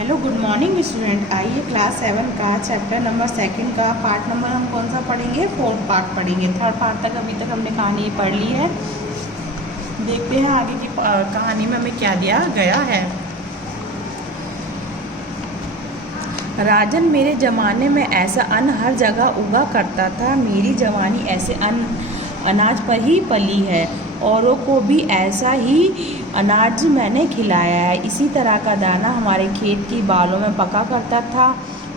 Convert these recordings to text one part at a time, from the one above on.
Hello good morning student. आइए class 7 का chapter number 2 का पार्ट नंबर हम कौन सा पढ़ेंगे? 4th पार्ट पढ़ेंगे। 3rd पार्ट तक अभी तक हमने कहानी पढ़ ली है। देखते हैं आगे की कहानी में हमें क्या दिया गया है। राजन, मेरे ज़माने में ऐसा अन्न हर जगह उगा करता था। मेरी जवानी ऐसे अनाज पर ही पली है। औरों को भी ऐसा ही अनाज मैंने खिलाया है। इसी तरह का दाना हमारे खेत की बालों में पका करता था।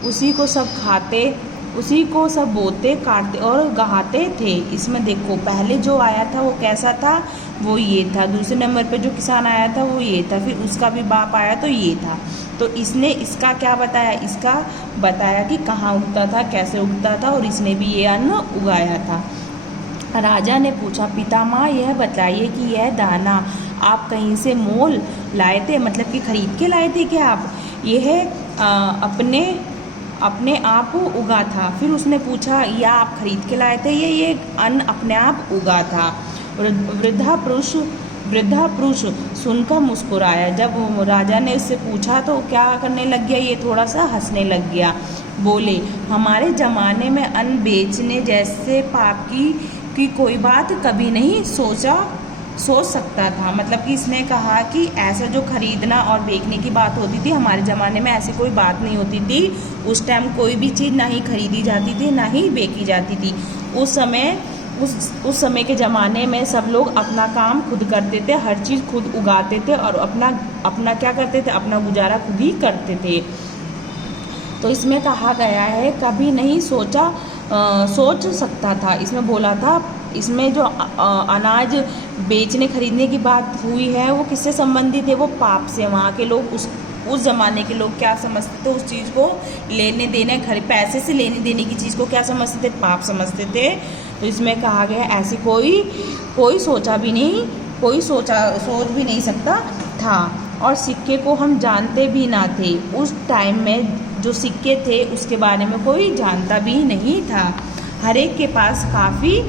उसी को सब खाते, उसी को सब बोते, काटते और गहाते थे। इसमें देखो, पहले जो आया था वो कैसा था? वो ये था। दूसरे नंबर पे जो किसान आया था वो ये था। फिर उसका भी बाप आया तो ये था। तो इसने इसका क्या बताया? इसका बताया कि कहाँ उगता था, कैसे उगता था, और इसने भी ये अन्न उगाया था। राजा ने पूछा, पितामह यह बताइए कि यह दाना आप कहीं से मोल लाए थे? मतलब कि खरीद के लाए थे क्या आप? यह अपने आप उगा था? फिर उसने पूछा, या आप खरीद के लाए थे? ये अन्न अपने आप उगा था। वृद्धा पुरुष सुनकर मुस्कुराया। जब राजा ने उससे पूछा तो क्या करने लग गया? ये थोड़ा सा हंसने लग गया। बोले, हमारे ज़माने में अन्न बेचने जैसे पाप की कोई बात कभी नहीं सोच सकता था। मतलब कि इसने कहा कि ऐसा जो खरीदना और बेचने की बात होती थी, हमारे ज़माने में ऐसी कोई बात नहीं होती थी। उस टाइम कोई भी चीज़ ना ही खरीदी जाती थी ना ही बेची जाती थी। उस समय के ज़माने में सब लोग अपना काम खुद करते थे, हर चीज़ खुद उगाते थे और अपना क्या करते थे? अपना गुजारा खुद ही करते थे। तो इसमें कहा गया है, कभी नहीं सोच सकता था। इसमें बोला था, इसमें जो अनाज बेचने खरीदने की बात हुई है वो किससे संबंधित है? वो पाप से। वहाँ के लोग उस ज़माने के लोग क्या समझते थे? उस चीज़ को लेने देने, पैसे से लेने देने की चीज़ को क्या समझते थे? पाप समझते थे। तो इसमें कहा गया, ऐसी कोई सोचा भी नहीं, सोच भी नहीं सकता था। और सिक्के को हम जानते भी ना थे। उस टाइम में जो सिक्के थे उसके बारे में कोई जानता भी नहीं था। हर एक के पास काफ़ी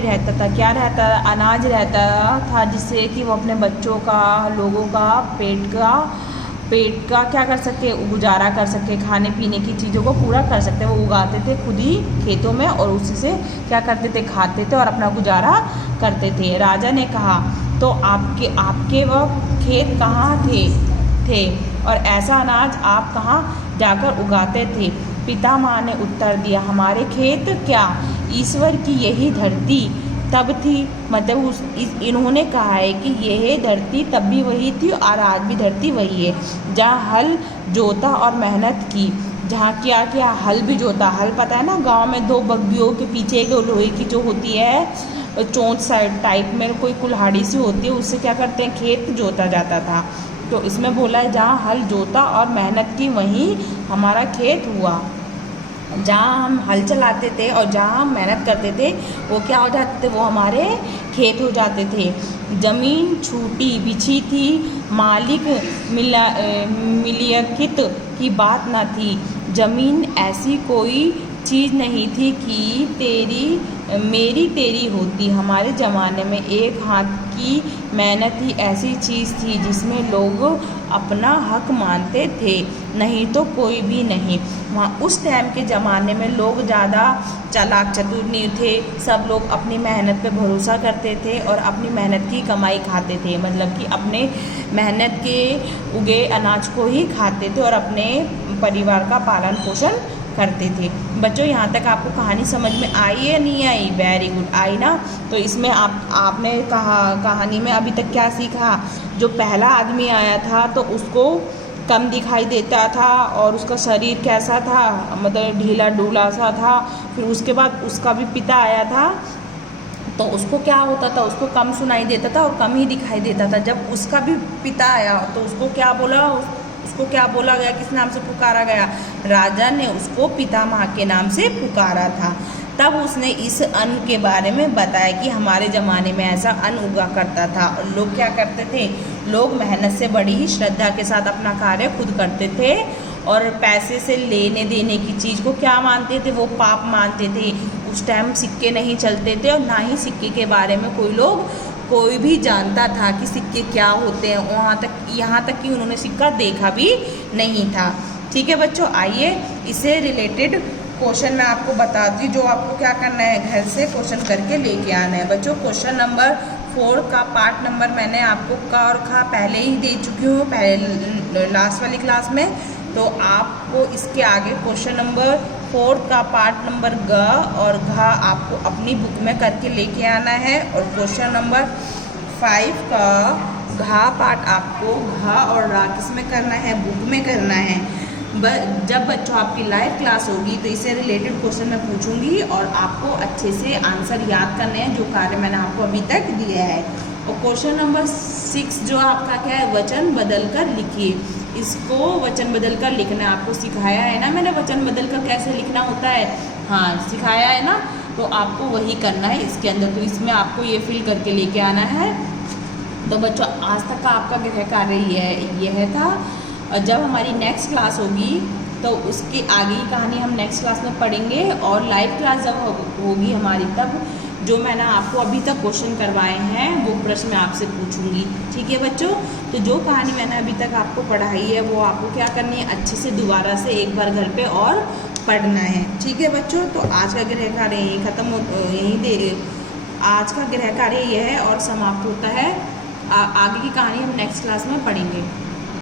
रहता था। क्या रहता? अनाज रहता था, जिससे कि वो अपने बच्चों का, लोगों का पेट का क्या कर सके? गुजारा कर सके, खाने पीने की चीज़ों को पूरा कर सकते। वो उगाते थे खुद ही खेतों में और उसी से क्या करते थे? खाते थे और अपना गुजारा करते थे। राजा ने कहा, तो आपके वह खेत कहाँ थे और ऐसा अनाज आप कहाँ जाकर उगाते थे? पितामह ने उत्तर दिया, हमारे खेत क्या, ईश्वर की यही धरती तब थी। मतलब इन्होंने कहा है कि यह धरती तब भी वही थी और आज भी धरती वही है, जहाँ हल जोता और मेहनत की। जहाँ क्या हल भी जोता। हल पता है ना, गांव में दो बग्गियों के पीछे एक लोहे की जो होती है चोंच साइड टाइप में कोई कुल्हाड़ी सी होती है, उससे क्या करते हैं? खेत जोता जाता था। तो इसमें बोला है, जहाँ हल जोता और मेहनत की वहीं हमारा खेत हुआ। जहाँ हम हल चलाते थे और जहाँ हम मेहनत करते थे वो क्या हो जाते थे? वो हमारे खेत हो जाते थे। ज़मीन छूटी बिछी थी, मालिक मिलियकित की बात न थी। ज़मीन ऐसी कोई चीज़ नहीं थी कि तेरी होती। हमारे ज़माने में एक हाथ की मेहनत ही ऐसी चीज़ थी जिसमें लोग अपना हक मानते थे, नहीं तो कोई भी नहीं। वहाँ उस टाइम के ज़माने में लोग ज़्यादा चालाक चतुर नहीं थे। सब लोग अपनी मेहनत पे भरोसा करते थे और अपनी मेहनत की कमाई खाते थे। मतलब कि अपने मेहनत के उगे अनाज को ही खाते थे और अपने परिवार का पालन पोषण करते थे। बच्चों, यहाँ तक आपको कहानी समझ में आई है नहीं आई? वेरी गुड, आई ना। तो इसमें आपने कहानी में अभी तक क्या सीखा? जो पहला आदमी आया था तो उसको कम दिखाई देता था और उसका शरीर कैसा था? मतलब ढीला ढूला सा था। फिर उसके बाद उसका भी पिता आया था तो उसको क्या होता था? उसको कम सुनाई देता था और कम ही दिखाई देता था। जब उसका भी पिता आया तो उसको क्या बोला गया? किस नाम से पुकारा गया? राजा ने उसको पितामह के नाम से पुकारा था। तब उसने इस अन्न के बारे में बताया कि हमारे ज़माने में ऐसा अन्न उगा करता था। और लोग क्या करते थे? लोग मेहनत से बड़ी ही श्रद्धा के साथ अपना कार्य खुद करते थे और पैसे से लेने देने की चीज़ को क्या मानते थे? वो पाप मानते थे। उस टाइम सिक्के नहीं चलते थे और ना ही सिक्के के बारे में कोई लोग कोई भी जानता था कि सिक्के क्या होते हैं, यहाँ तक कि उन्होंने सिक्का देखा भी नहीं था। ठीक है बच्चों, आइए इससे रिलेटेड क्वेश्चन मैं आपको बताती हूँ, जो आपको क्या करना है, घर से क्वेश्चन करके लेके आना है। बच्चों क्वेश्चन नंबर 4 का पार्ट नंबर मैंने आपको क और ख पहले ही दे चुकी हूँ, पहले लास्ट वाली क्लास में। तो आपको इसके आगे क्वेश्चन नंबर 4 का पार्ट नंबर ग और घ आपको अपनी बुक में करके लेके आना है, और क्वेश्चन नंबर 5 का घ पार्ट आपको घ और रा किस में करना है, बुक में करना है। जब बच्चों आपकी लाइव क्लास होगी तो इससे रिलेटेड क्वेश्चन मैं पूछूंगी और आपको अच्छे से आंसर याद करने हैं, जो कार्य मैंने आपको अभी तक दिया है। और क्वेश्चन नंबर 6 जो आपका क्या है, वचन बदल कर लिखिए। इसको वचन बदल कर लिखना आपको सिखाया है ना मैंने, वचन बदल कर कैसे लिखना होता है, हाँ सिखाया है ना, तो आपको वही करना है इसके अंदर। तो इसमें आपको ये फिल करके लेके आना है। तो बच्चों आज तक का आपका गृह कार्य यह था। और जब हमारी नेक्स्ट क्लास होगी तो उसकी आगे की कहानी हम नेक्स्ट क्लास में पढ़ेंगे, और लाइव क्लास जब होगी हमारी, तब जो मैंने आपको अभी तक क्वेश्चन करवाए हैं वो प्रश्न मैं आपसे पूछूंगी। ठीक है बच्चों, तो जो कहानी मैंने अभी तक आपको पढ़ाई है वो आपको क्या करनी है, अच्छे से दोबारा से एक बार घर पे और पढ़ना है। ठीक है बच्चों, तो आज का गृह कार्य आज का गृह कार्य यह है और समाप्त होता है। आगे की कहानी हम नेक्स्ट क्लास में पढ़ेंगे।